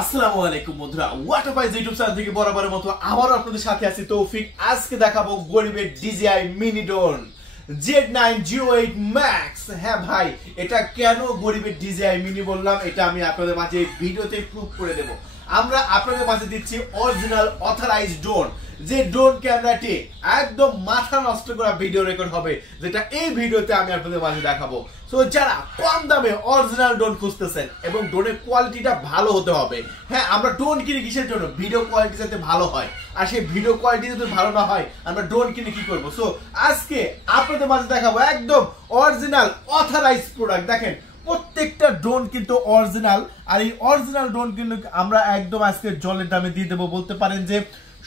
আসসালামু আলাইকুম বন্ধুরা, ওয়াটারপাইজ ইউটিউব চ্যানেল থেকে বরাবরের মতো আবারও আপনাদের সাথে আছি তৌফিক। আজকে দেখাবো গরিবের DJI mini drone Z908 Max। হ্যাঁ ভাই, এটা কেন গরিবের DJI মিনি বললাম, এটা আমি আপনাদের মাঝে ভিডিওতে প্রুফ করে দেব। আমরা আপনাদের মাঝে দিচ্ছি অরিজিনাল অথরাইজড ড্রোন, যে ড্রোন ক্যামেরাটি একদম মাথা নষ্ট করা ভিডিও রেকর্ড হবে, যেটা এই ভিডিওতে আমি আপনাদের মাঝে দেখাবো। সো যারা কম দামে অরিজিনাল ড্রোন খুঁজতেছেন এবং ড্রোনের কোয়ালিটিটা ভালো হতে হবে। হ্যাঁ, আমরা ড্রোন কিনি কিসের জন্য? ভিডিও কোয়ালিটি যাতে ভালো হয়, আর সেই ভিডিও কোয়ালিটি যদি ভালো না হয় আমরা ড্রোন কিনে কি করবো? সো আজকে আপনাদের মাঝে দেখাবো একদম অরিজিনাল অথরাইজড প্রোডাক্ট। দেখেন, প্রত্যেকটা ড্রোন কিন্তু অরিজিনাল, আর এই অরিজিনাল ড্রোন কিন্তু আমরা একদম আজকে জলের দামে দিয়ে দেবো। বলতে পারেন যে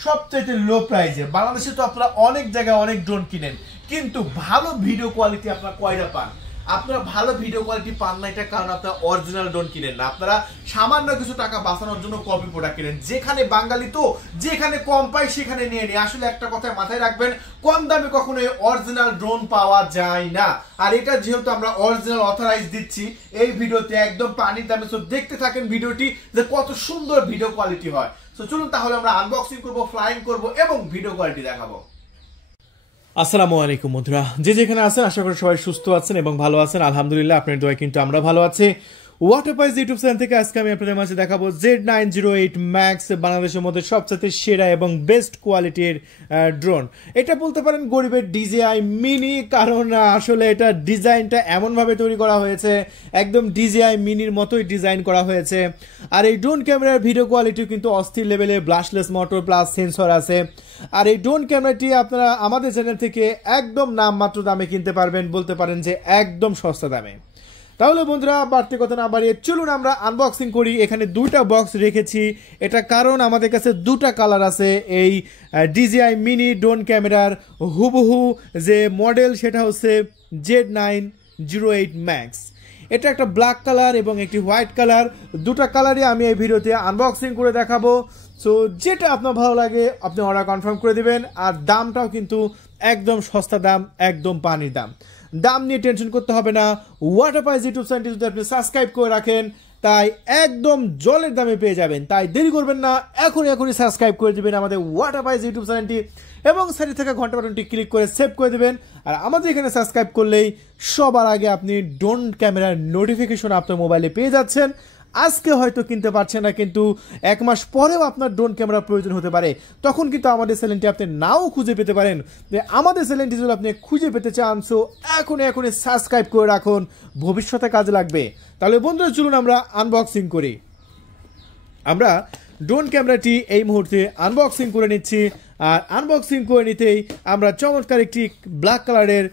সবচাইতে লো প্রাইসে। বাংলাদেশে তো আপনারা অনেক জায়গায় অনেক ড্রোন কিনেন, কিন্তু ভালো ভিডিও কোয়ালিটি আপনারা কয়টা পান? আপনারা ভালো ভিডিও কোয়ালিটি পান না, এটা কারণ আপনারা অরিজিনাল ড্রোন কিনেন না। আপনারা সামান্য কিছু টাকা বাঁচানোর জন্য কপি প্রোডাক্ট কিনেন। যেখানে বাঙালি তো যেখানে কম পায় সেখানে নিয়ে নিই। আসলে একটা কথা মাথায় রাখবেন, কম দামে কখনো অরিজিনাল ড্রোন পাওয়া যায় না। আর এটা যেহেতু আমরা অরিজিনাল অথরাইজ দিচ্ছি এই ভিডিওতে একদম পানির দামে। তো দেখতে থাকেন ভিডিওটি যে কত সুন্দর ভিডিও কোয়ালিটি হয়। তো চলুন তাহলে আমরা আনবক্সিং করব, ফ্লাইং করব এবং ভিডিও কোয়ালিটি দেখাবো। আসসালামু আলাইকুম বন্ধুরা, যে যেখানে আছেন আশা করি সবাই সুস্থ আছেন এবং ভালো আছেন। আলহামদুলিল্লাহ, আপনার দোয়ায় কিন্তু আমরা ভালো আছি। ওয়াটারপাইজ ইউটিউব চ্যানেল থেকে আজকে আমি আপনাদের মাঝে দেখাবো Z908 Max, বাংলাদেশের মধ্যে সবচেয়ে সেরা এবং বেস্ট কোয়ালিটির ড্রোন। এটা বলতে পারেন গরিবের DJI মিনি, কারণ আসলে এটা ডিজাইনটা এমনভাবে তৈরি করা হয়েছে, একদম DJI মিনির মতোই ডিজাইন করা হয়েছে। আর এই ড্রোন ক্যামেরার ভিডিও কোয়ালিটি কিন্তু অস্থির লেভেলে, ব্লাশলেস মোটর প্লাস সেন্সর আছে। আর এই ড্রোন ক্যামেরাটি আপনারা আমাদের চ্যানেল থেকে একদম নামমাত্র দামে কিনতে পারবেন, বলতে পারেন যে একদম সস্তা দামে। তাহলে বন্ধুরা, বাড়তি কথা না বাড়িয়ে চলুন আমরা আনবক্সিং করি। এখানে দুইটা বক্স রেখেছি, এটা কারণ আমাদের কাছে দুটা কালার আছে এই DJI মিনি ড্রোন ক্যামেরার। হুবহু যে মডেল সেটা হচ্ছে Z908 Max। এটা একটা ব্ল্যাক কালার এবং একটি হোয়াইট কালার, দুটা কালারই আমি এই ভিডিওতে আনবক্সিং করে দেখাবো। সো যেটা আপনার ভালো লাগে আপনি অর্ডার কনফার্ম করে দিবেন। আর দামটাও কিন্তু একদম সস্তা দাম, একদম পানির দাম। দাম নিয়ে টেনশন করতে হবে না। ওয়াটারপাইজ ইউটিউব চ্যানেলটি যদি আপনি সাবস্ক্রাইব করে রাখেন, তাই একদম জলের দামে পেয়ে যাবেন। তাই দেরি করবেন না, এখনই সাবস্ক্রাইব করে দিবেন আমাদের ওয়াটারপাইজ ইউটিউব চ্যানেলটি এবং সাইডে থাকা ঘন্টা বাটনটি ক্লিক করে সেভ করে দিবেন। আর আমাদের এখানে সাবস্ক্রাইব করলেই সবার আগে আপনি ড্রোন ক্যামেরার নোটিফিকেশন আপনার মোবাইলে পেয়ে যাচ্ছেন। আজকে হয়তো কিনতে পারছেন না, কিন্তু এক মাস পরেও আপনার ড্রোন ক্যামেরার প্রয়োজন হতে পারে, তখন কিন্তু আমাদের চ্যানেলটি আপনি নাও খুঁজে পেতে পারেন। আমাদের চ্যানেলটি যদি আপনি খুঁজে পেতে চান, সো এখনই সাবস্ক্রাইব করে রাখুন, ভবিষ্যতে কাজে লাগবে। তাহলে বন্ধুরা চলুন আমরা আনবক্সিং করি। আমরা ড্রোন ক্যামেরাটি এই মুহূর্তে আনবক্সিং করে নিচ্ছি। আর আনবক্সিং করে নিতেই আমরা চমৎকার একটি ব্ল্যাক কালারের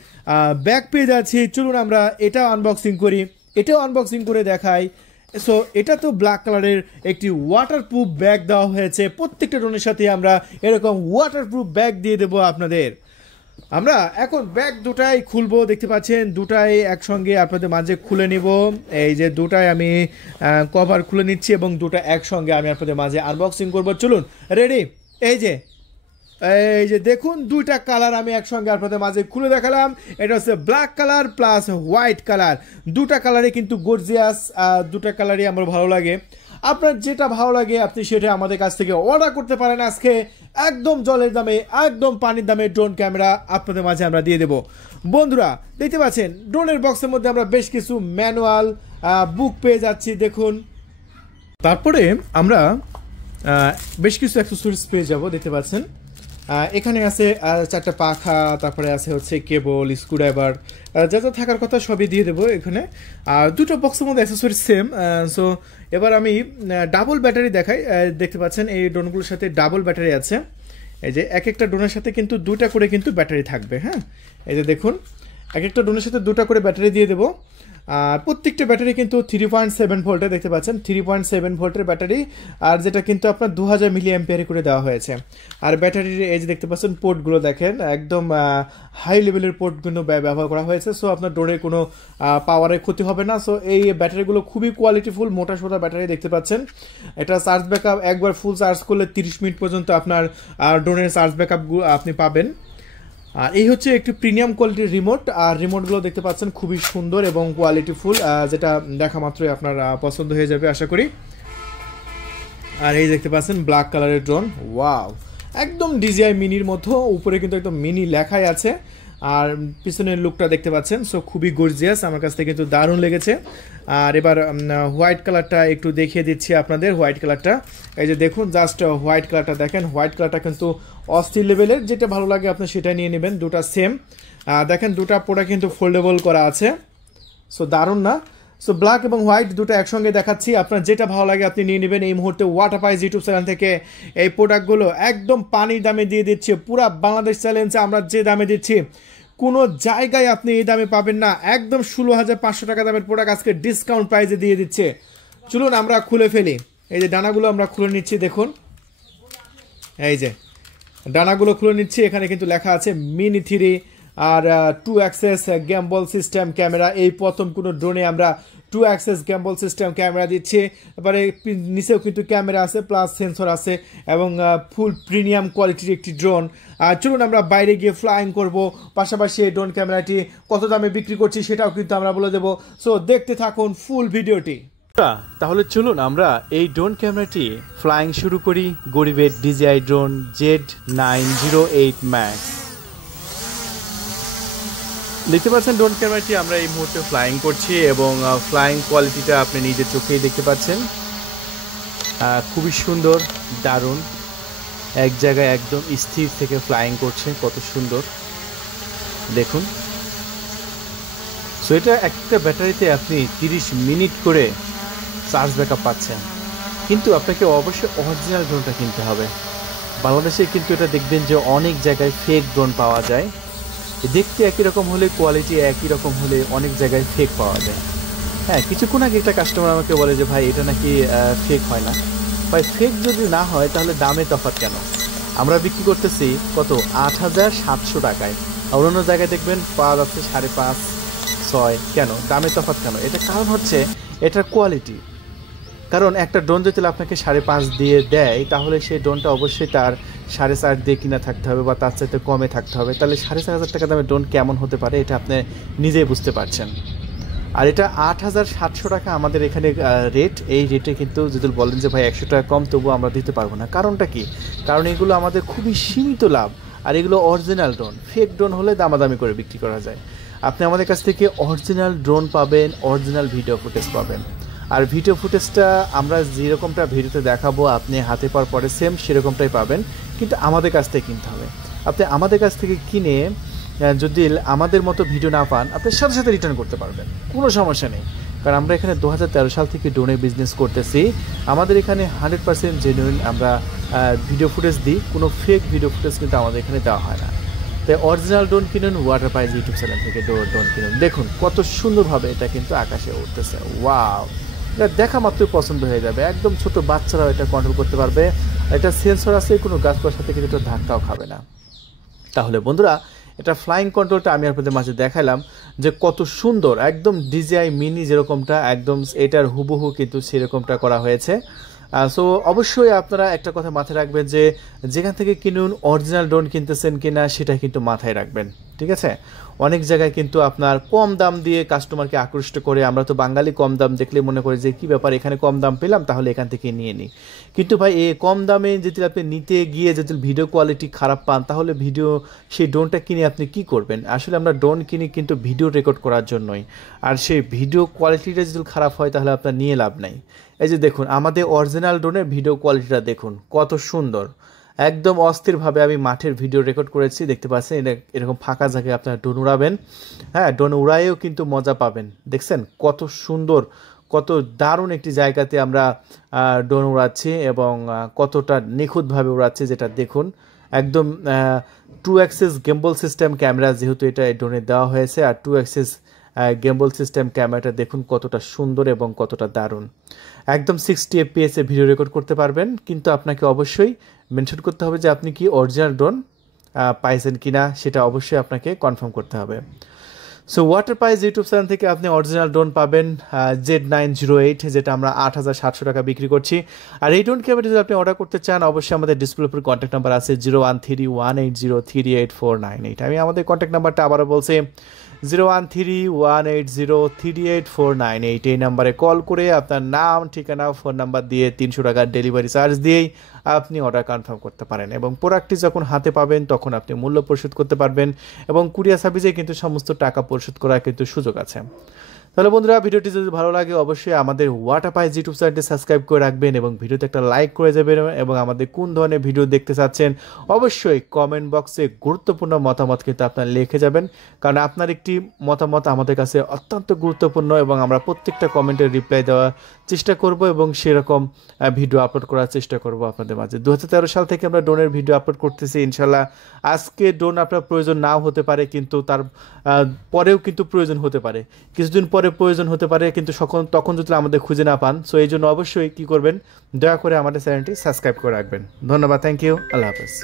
ব্যাগ পেয়ে যাচ্ছি। চলুন আমরা এটাও আনবক্সিং করি, এটাও আনবক্সিং করে দেখাই। সো এটা তো ব্ল্যাক কালারের একটি ওয়াটারপ্রুফ ব্যাগ দেওয়া হয়েছে। প্রত্যেকটা ড্রোনের সাথে আমরা এরকম ওয়াটারপ্রুফ ব্যাগ দিয়ে দেবো আপনাদের। আমরা এখন ব্যাগ দুটাই খুলবো, দেখতে পাচ্ছেন দুটাই একসঙ্গে আপনাদের মাঝে খুলে নিব। এই যে দুটাই আমি কভার খুলে নিচ্ছি এবং দুটা একসঙ্গে আমি আপনাদের মাঝে আনবক্সিং করবো। চলুন রেডি। এই যে দেখুন, দুইটা কালার আমি একসঙ্গে আপনাদের মাঝে খুলে দেখালাম। এটা হচ্ছে black colour plus white colour. দুটা কালারে কিন্তু গর্জিয়াস, দুটা কালারই আমার ভালো লাগে। আপনার যেটা ভালো লাগে আপনি সেটা আমাদের কাছ থেকে অর্ডার করতে পারেন। আজকে একদম জলের দামে, একদম পানির দামে ড্রোন ক্যামেরা আপনাদের মাঝে আমরা দিয়ে দেবো। বন্ধুরা দেখতে পাচ্ছেন ড্রোনের বক্সের মধ্যে আমরা বেশ কিছু ম্যানুয়াল বুক পেয়ে যাচ্ছি, দেখুন। তারপরে আমরা বেশ কিছু অ্যাক্সেসরিজ পেয়ে যাব, দেখতে পাচ্ছেন। এখানে আছে চারটা পাখা, তারপরে আছে হচ্ছে কেবল, স্ক্রুড্রাইভার, যা যা থাকার কথা সবই দিয়ে দেবো এখানে। আর দুটো বক্সের মধ্যে অ্যাক্সেসরিজ সেম। সো এবার আমি ডাবল ব্যাটারি দেখাই। দেখতে পাচ্ছেন এই ড্রোনগুলোর সাথে ডাবল ব্যাটারি আছে। এই যে এক একটা ড্রোনের সাথে কিন্তু দুটা করে কিন্তু ব্যাটারি থাকবে। হ্যাঁ, এই যে দেখুন, এক একটা ড্রোনের সাথে দুটা করে ব্যাটারি দিয়ে দেবো। আর প্রত্যেকটা ব্যাটারি কিন্তু 3.7 ভোল্টের, দেখতে পাচ্ছেন 3.7 ভোল্টের ব্যাটারি, আর যেটা কিন্তু আপনার 2000 মিলি অ্যাম্পিয়ারে করে দেওয়া হয়েছে। আর ব্যাটারির এই যে দেখতে পাচ্ছেন পোর্টগুলো দেখেন, একদম হাই লেভেলের পোর্টগুলো ব্যবহার করা হয়েছে। সো আপনার ড্রোনের কোনো পাওয়ারের ক্ষতি হবে না। সো এই ব্যাটারিগুলো খুবই কোয়ালিটিফুল, মোটা সোটা ব্যাটারি দেখতে পাচ্ছেন। এটা চার্জ ব্যাকআপ একবার ফুল চার্জ করলে 30 মিনিট পর্যন্ত আপনার ড্রোনের চার্জ ব্যাকআপগুলো আপনি পাবেন। আর এই হচ্ছে একটি প্রিমিয়াম কোয়ালিটির রিমোট। আর রিমোটগুলো দেখতে পাচ্ছেন খুবই সুন্দর এবং কোয়ালিটিফুল, যেটা দেখা মাত্রই আপনার পছন্দ হয়ে যাবে আশা করি। আর এই দেখতে পাচ্ছেন ব্ল্যাক কালারের ড্রোন, ওয়াও একদম DJI মিনির মতো, উপরে কিন্তু একদম মিনি লেখাই আছে। আর পিছনের লুকটা দেখতে পাচ্ছেন, সো খুবই গর্জিয়াস, আমার কাছ থেকে কিন্তু দারুণ লেগেছে। আর এবার হোয়াইট কালারটা একটু দেখিয়ে দিচ্ছি আপনাদের। হোয়াইট কালারটা এই যে দেখুন, জাস্ট হোয়াইট কালারটা দেখেন, হোয়াইট কালারটা কিন্তু অস্থির লেভেলের, যেটা ভালো লাগে আপনি সেটা নিয়ে নেবেন, দুটা সেম। দেখেন দুটা প্রোডাক্ট কিন্তু ফোল্ডেবল করা আছে, সো দারুণ না? সো ব্ল্যাক এবং হোয়াইট দুটো একসঙ্গে দেখাচ্ছি, আপনার যেটা ভালো লাগে আপনি নিয়ে নেবেন। এই মুহূর্তে ওয়াটারপাইজ ইউটিউব চ্যানেল থেকে এই প্রোডাক্টগুলো একদম পানির দামে দিয়ে দিচ্ছে, পুরা বাংলাদেশ চ্যালেঞ্জে আমরা যে দামে দিচ্ছি কোনো জায়গায় আপনি এই দামে পাবেন না। একদম 16,500 টাকা দামের প্রোডাক্ট আজকে ডিসকাউন্ট প্রাইসে দিয়ে দিচ্ছে। চলুন আমরা খুলে ফেলি। এই যে ডানাগুলো আমরা খুলে নিচ্ছি, দেখুন এই যে ডানাগুলো খুলে নিচ্ছি, এখানে কিন্তু লেখা আছে মিনি 3 আর 2 অ্যাক্সেস গ্যাম্বল সিস্টেম ক্যামেরা। এই প্রথম কোনো ড্রোনে আমরা 2 অ্যাক্সেস গ্যাম্বল সিস্টেম ক্যামেরা দিচ্ছি। এবারে নিচেও কিন্তু ক্যামেরা আছে, প্লাস সেন্সর আছে, এবং ফুল প্রিমিয়াম কোয়ালিটির একটি ড্রোন। আর চলুন আমরা বাইরে গিয়ে ফ্লাইং করব, পাশাপাশি এই ড্রোন ক্যামেরাটি কত দামে বিক্রি করছি সেটাও কিন্তু আমরা বলে দেবো। সো দেখতে থাকুন ফুল ভিডিওটি। তাহলে চলুন আমরা এই ড্রোন ক্যামেরাটি ফ্লাইং শুরু করি। গরিবের DJI ড্রোন Z908 Max। দেখতে পাচ্ছেন ড্রোন ক্যামেরাটি আমরা এই মুহূর্তে ফ্লাইং করছি, এবং ফ্লাইং কোয়ালিটিটা আপনি নিজের চোখেই দেখতে পাচ্ছেন, খুবই সুন্দর, দারুণ। এক জায়গায় একদম স্থির থেকে ফ্লাইং করছে, কত সুন্দর দেখুন। সো এটা একটা ব্যাটারিতে আপনি 30 মিনিট করে চার্জ ব্যাকআপ পাচ্ছেন, কিন্তু আপনাকে অবশ্যই অরিজিনাল ড্রোনটা কিনতে হবে। বাংলাদেশে কিন্তু এটা দেখবেন যে অনেক জায়গায় ফেক ড্রোন পাওয়া যায়, দেখতে একই রকম হলে, কোয়ালিটি একই রকম হলে অনেক জায়গায় ফেক পাওয়া যায়। হ্যাঁ, কিছুক্ষণ আগে একটা কাস্টমার আমাকে বলে যে ভাই এটা নাকি ফেক হয় না। ভাই ফেক যদি না হয় তাহলে দামে তফাৎ কেন? আমরা বিক্রি করতেছি কত 8,700 টাকায়, আর অন্য জায়গায় দেখবেন পাওয়া যাচ্ছে 5.5, 6। কেন দামে তফাৎ কেন? এটা কারণ হচ্ছে এটার কোয়ালিটি। কারণ একটা ড্রোন যদি আপনাকে 5.5 দিয়ে দেয়, তাহলে সেই ড্রোনটা অবশ্যই তার 4.5 দিয়ে কিনা থাকতে হবে, বা তার চাইতে কমে থাকতে হবে। তাহলে 4,500 টাকা দামের ড্রোন কেমন হতে পারে এটা আপনি নিজেই বুঝতে পারছেন। আর এটা 8,700 টাকা আমাদের এখানে রেট। এই রেটে কিন্তু যদি বলেন যে ভাই 100 টাকা কম, তবুও আমরা দিতে পারবো না। কারণটা কি? কারণ এগুলো আমাদের খুবই সীমিত লাভ, আর এগুলো অরিজিনাল ড্রোন। ফেক ড্রোন হলে দামাদামি করে বিক্রি করা যায়। আপনি আমাদের কাছ থেকে অরিজিনাল ড্রোন পাবেন, অরিজিনাল ভিডিও ফুটেজ পাবেন। আর ভিডিও ফুটেজটা আমরা যেরকমটা ভিডিওতে দেখাবো আপনি হাতে পাওয়ার পরে সেম সেরকমটাই পাবেন, কিন্তু আমাদের কাছ থেকে কিনতে হবে। আপনি আমাদের কাছ থেকে কিনে যদি আমাদের মতো ভিডিও না পান, আপনি সাথে সাথে রিটার্ন করতে পারবেন, কোনো সমস্যা নেই। কারণ আমরা এখানে 2013 সাল থেকে ড্রোনের বিজনেস করতেছি। আমাদের এখানে 100% জেনুইন আমরা ভিডিও ফুটেজ দিই, কোনো ফেক ভিডিও ফুটেজ কিন্তু আমাদের এখানে দেওয়া হয় না। তাই অরিজিনাল ড্রোন কিনুন, ওয়াটারপাইজ ইউটিউব চ্যানেল থেকে ড্রোন কিনুন। দেখুন কত সুন্দরভাবে এটা কিন্তু আকাশে উঠতেছে, ওয়াও! এটা দেখা মাত্রই পছন্দ হয়ে যাবে, একদম ছোট বাচ্চারাও এটা কন্ট্রোল করতে পারবে। এটা সেন্সর আছে, কোনো গাছপালার সাথে কিন্তু এটা ধাক্কাও খাবে না। তাহলে বন্ধুরা, এটা ফ্লাইং কন্ট্রোলটা আমি আপনাদের মাঝে দেখালাম যে কত সুন্দর, একদম DJI মিনি যেরকমটা একদম এটার হুবহু কিন্তু সেরকমটা করা হয়েছে। সো অবশ্যই আপনারা একটা কথা মাথায় রাখবেন যে যেখান থেকে কিনুন অরিজিনাল ড্রোন কিনতেছেন কিনা সেটা কিন্তু মাথায় রাখবেন, ঠিক আছে? অনেক জায়গায় কিন্তু আপনার কম দাম দিয়ে কাস্টমারকে আকৃষ্ট করে, আমরা তো বাঙালি কম দাম দেখলে মনে করি যে কী ব্যাপার, এখানে কম দাম পেলাম তাহলে এখান থেকে নিয়ে নিই। কিন্তু ভাই এই কম দামে যদি আপনি নিতে গিয়ে যদি ভিডিও কোয়ালিটি খারাপ পান, তাহলে সেই ড্রোনটা কিনে আপনি কি করবেন? আসলে আমরা ড্রোন কিনি কিন্তু ভিডিও রেকর্ড করার জন্যই, আর সেই ভিডিও কোয়ালিটিটা যদি খারাপ হয় তাহলে আপনার নিয়ে লাভ নাই। এই যে দেখুন আমাদের অরিজিনাল ড্রোনের ভিডিও কোয়ালিটিটা দেখুন কত সুন্দর, একদম অস্থিরভাবে আমি মাঠের ভিডিও রেকর্ড করেছি, দেখতে পাচ্ছেন। এরকম ফাঁকা জায়গায় আপনারা ড্রোন উড়াবেন, হ্যাঁ ড্রোন উড়াইও কিন্তু মজা পাবেন। দেখছেন কত সুন্দর, কত দারুণ একটি জায়গাতে আমরা ড্রোন উড়াচ্ছি, এবং কতটা নিখুঁতভাবে উড়াচ্ছি যেটা দেখুন। একদম 2 অ্যাক্সেস গেম্বল সিস্টেম ক্যামেরা যেহেতু এটা ড্রোনে দেওয়া হয়েছে, আর 2 অ্যাক্সেস গেম্বল সিস্টেম ক্যামেরাটা দেখুন কতটা সুন্দর এবং কতটা দারুণ। একদম 60 FPS ভিডিও রেকর্ড করতে পারবেন, কিন্তু আপনাকে অবশ্যই মেনশন করতে হবে যে আপনি কি অরিজিনাল ড্রোন পাইছেন কিনা, সেটা অবশ্যই আপনাকে কনফার্ম করতে হবে। সো ওয়াটারপাইজ ইউটিউব চ্যানেল থেকে আপনি অরিজিনাল ড্রোন পাবেন Z908, যেটা আমরা 8,700 টাকা বিক্রি করছি। আর এই ড্রোন ক্যামেরা যদি আপনি অর্ডার করতে চান, অবশ্যই আমাদের ডিসপ্লের উপর কন্ট্যাক্ট নাম্বার আছে 0131803849। আমি আমাদের কন্ট্যাক্ট নাম্বারটা আবারও বলছি 0131803849 এই নাম্বারে কল করে আপনার নাম, ঠিকানা, ফোন নাম্বার দিয়ে 300 টাকার ডেলিভারি চার্জ দিয়েই আপনি অর্ডার কনফার্ম করতে পারেন এবং প্রোডাক্টটি যখন হাতে পাবেন তখন আপনি মূল্য পরিশোধ করতে পারবেন এবং কুরিয়ার সার্ভিসে কিন্তু সমস্ত টাকা পরিশোধ করার কিন্তু সুযোগ আছে। তাহলে বন্ধুরা, ভিডিওটি যদি ভালো লাগে অবশ্যই আমাদের ওয়াটারপাইস ইউটিউব চ্যানেলটি সাবস্ক্রাইব করে রাখবেন এবং ভিডিওতে একটা লাইক করে যাবেন এবং আমাদের কোন ধরনের ভিডিও দেখতে চাচ্ছেন অবশ্যই কমেন্ট বক্সে গুরুত্বপূর্ণ মতামত কিন্তু আপনারা লিখে যাবেন, কারণ আপনার একটি মতামত আমাদের কাছে অত্যন্ত গুরুত্বপূর্ণ এবং আমরা প্রত্যেকটা কমেন্টের রিপ্লাই দেওয়ার চেষ্টা করব এবং সেরকম ভিডিও আপলোড করার চেষ্টা করব আপনাদের মাঝে। 2013 সাল থেকে আমরা ড্রোনের ভিডিও আপলোড করতেছি। ইনশাল্লাহ আজকে ড্রোন আপনার প্রয়োজন নাও হতে পারে, কিন্তু তার পরেও কিন্তু প্রয়োজন হতে পারে, কিছুদিন পরে প্রয়োজন হতে পারে, কিন্তু তখন যদি আমাদের খুঁজে না পান। সো এই জন্য অবশ্যই কী করবেন, দয়া করে আমাদের চ্যানেলটি সাবস্ক্রাইব করে রাখবেন। ধন্যবাদ, থ্যাংক ইউ, আল্লাহ হাফেজ।